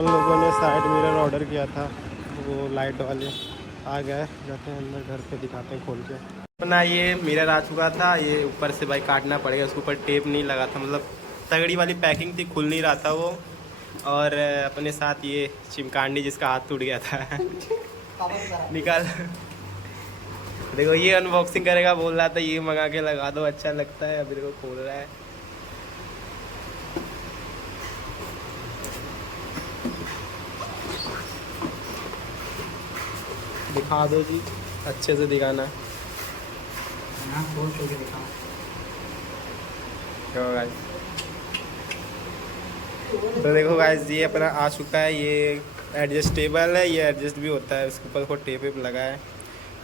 हम लोगों ने साइड मिरर ऑर्डर किया था, वो लाइट वाले आ गए। जाते हैं अंदर, घर पे दिखाते हैं खोल के। अपना ये मिरर आ चुका था, ये ऊपर से भाई काटना पड़ेगा, उसके ऊपर टेप नहीं लगा था, मतलब तगड़ी वाली पैकिंग थी, खुल नहीं रहा था वो। और अपने साथ ये चिमकांडी जिसका हाथ टूट गया था निकाल। देखो ये अनबॉक्सिंग करेगा, बोल रहा था ये मंगा के लगा दो, अच्छा लगता है। अभी देखो खोल रहा है। दिखा दो जी, अच्छे से दिखाना। तो देखो गाइस, ये अपना आ चुका है। ये एडजस्टेबल है, ये एडजस्ट भी होता है, इसके ऊपर को टेप वेप लगा है।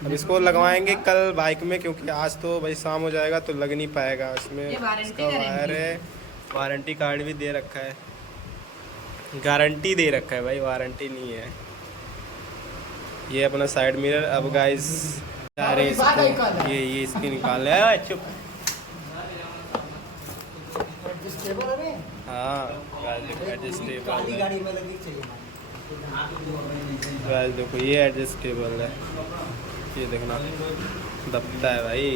अब इसको लगवाएंगे कल बाइक में, क्योंकि आज तो भाई शाम हो जाएगा तो लग नहीं पाएगा। इसमें इसका वायर है, वारंटी कार्ड भी दे रखा है, गारंटी दे रखा है भाई, वारंटी नहीं है। ये अपना साइड मिरर। अब गाइस ये इसकी निकाल है। चुप। हाँ एडजस्टेबल है, देखो ये एडजस्टेबल है, ये देखना दबता है भाई।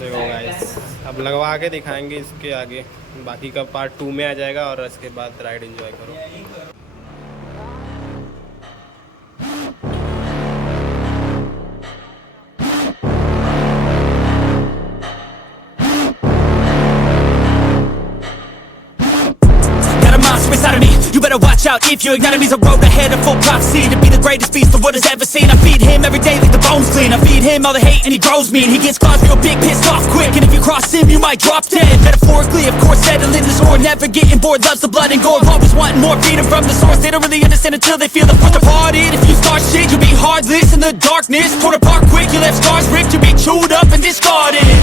देखो गाइस, अब लगवा के दिखाएंगे इसके आगे, बाकी का पार्ट 2 में आ जाएगा और इसके बाद राइड एंजॉय करो। Inside of me, you better watch out if you ignite me's a road ahead of full prophecy to be the greatest beast the world has ever seen. I feed him every day like the bones clean. I feed him all the hate and he grows me, and he gets claws real big, pissed off quick. And if you cross him, you might drop dead. Metaphorically, of course, settling the score, never getting bored, loves the blood and gore, always wanting more freedom from the source. They don't really understand until they feel the force departed. If you start shit, you'll be heartless in the darkness, torn apart quick. You left scars ripped, you'll be chewed up and discarded.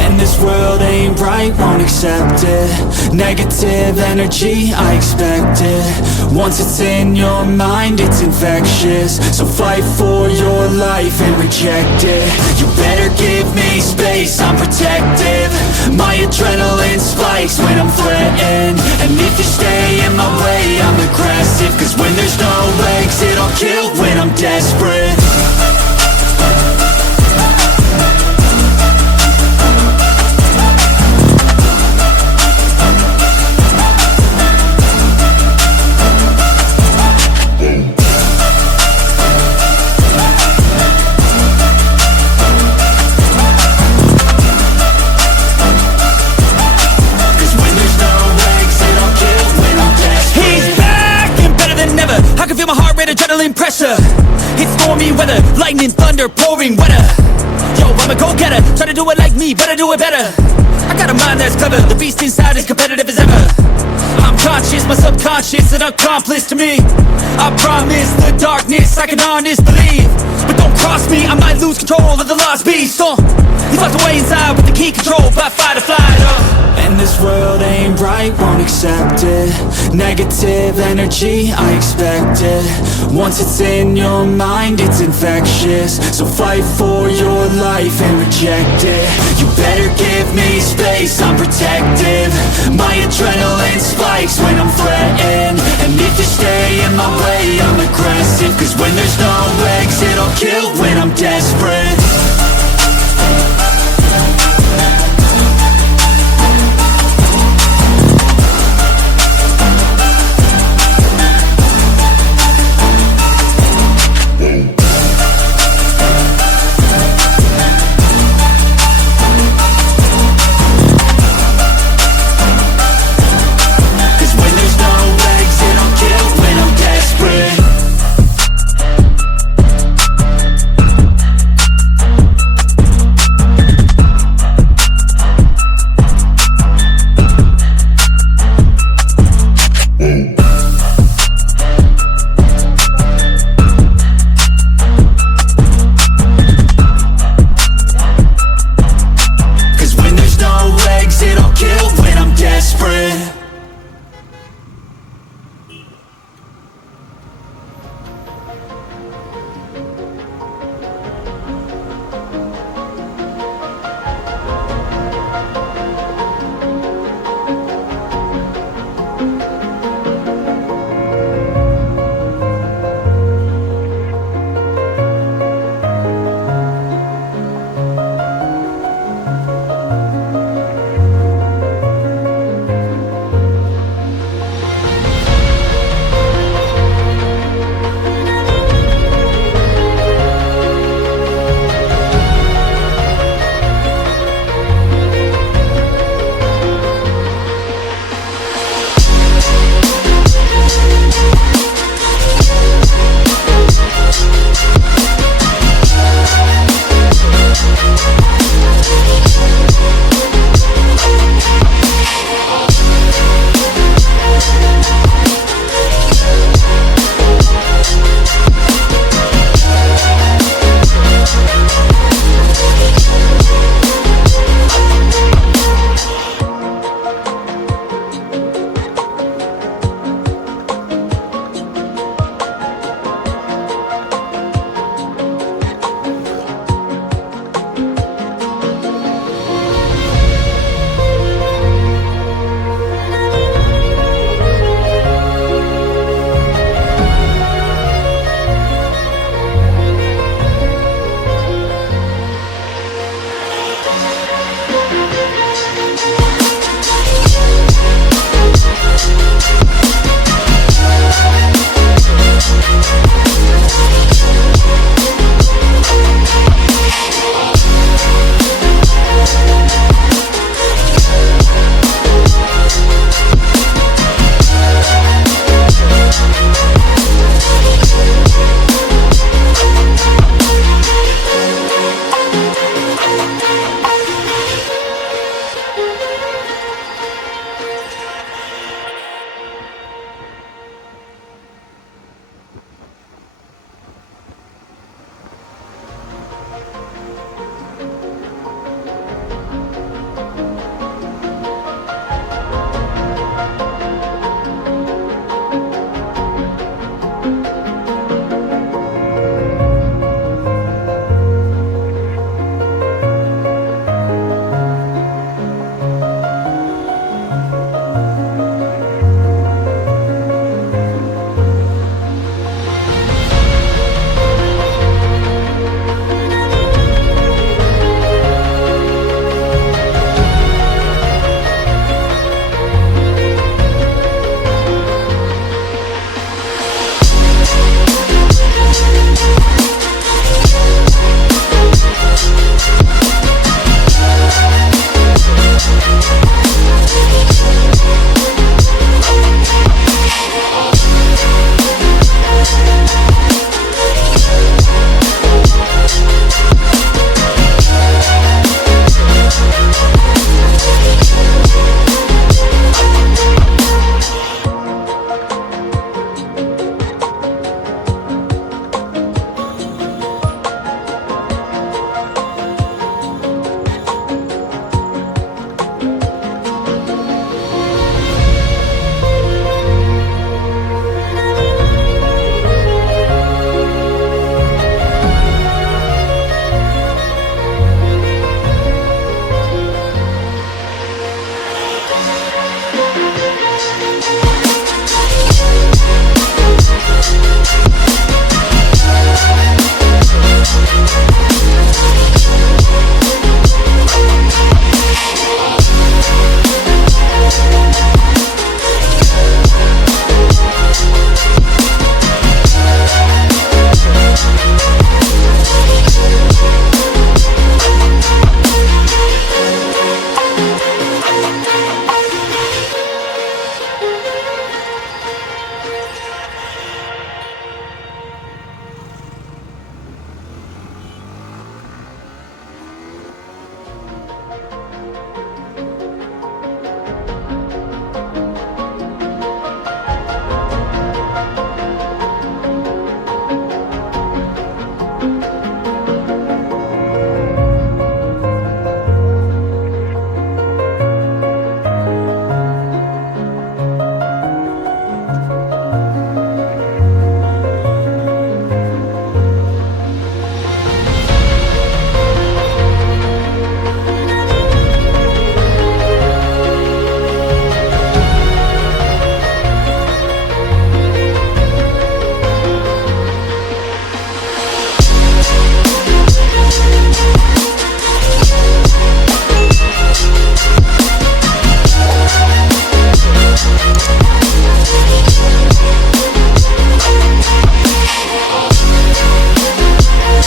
And this world ain't right, won't accept it. Negative energy, I expect it. Once it's in your mind, it's infectious. So fight for your life and reject it. You better give me space, I'm protective. My adrenaline spikes when I'm threatened. And if you stay in my way, I'm aggressive. Cause when there's no exit, I'll kill when I'm desperate. Adrenaline pressure, it's stormy weather, lightning, thunder, pouring weather. Yo, I'm a go-getter, try to do it like me, better do it better. I got a mind that's clever, the beast inside is competitive as ever. I'm conscious, my subconscious an accomplice to me. I promise the darkness I can honest believe. But don't cross me, I might lose control of the lost beast. He's locked away inside with the key controlled by fight or flight. And this world ain't right, won't accept it. Negative energy, I expect it. Once it's in your mind, it's infectious. So fight for your life and reject it. You better give me space, I'm protective. My adrenaline spikes when I'm threatened. And if you stay in my way, I'm aggressive. Cause when there's no exit, I'll kill when I'm desperate.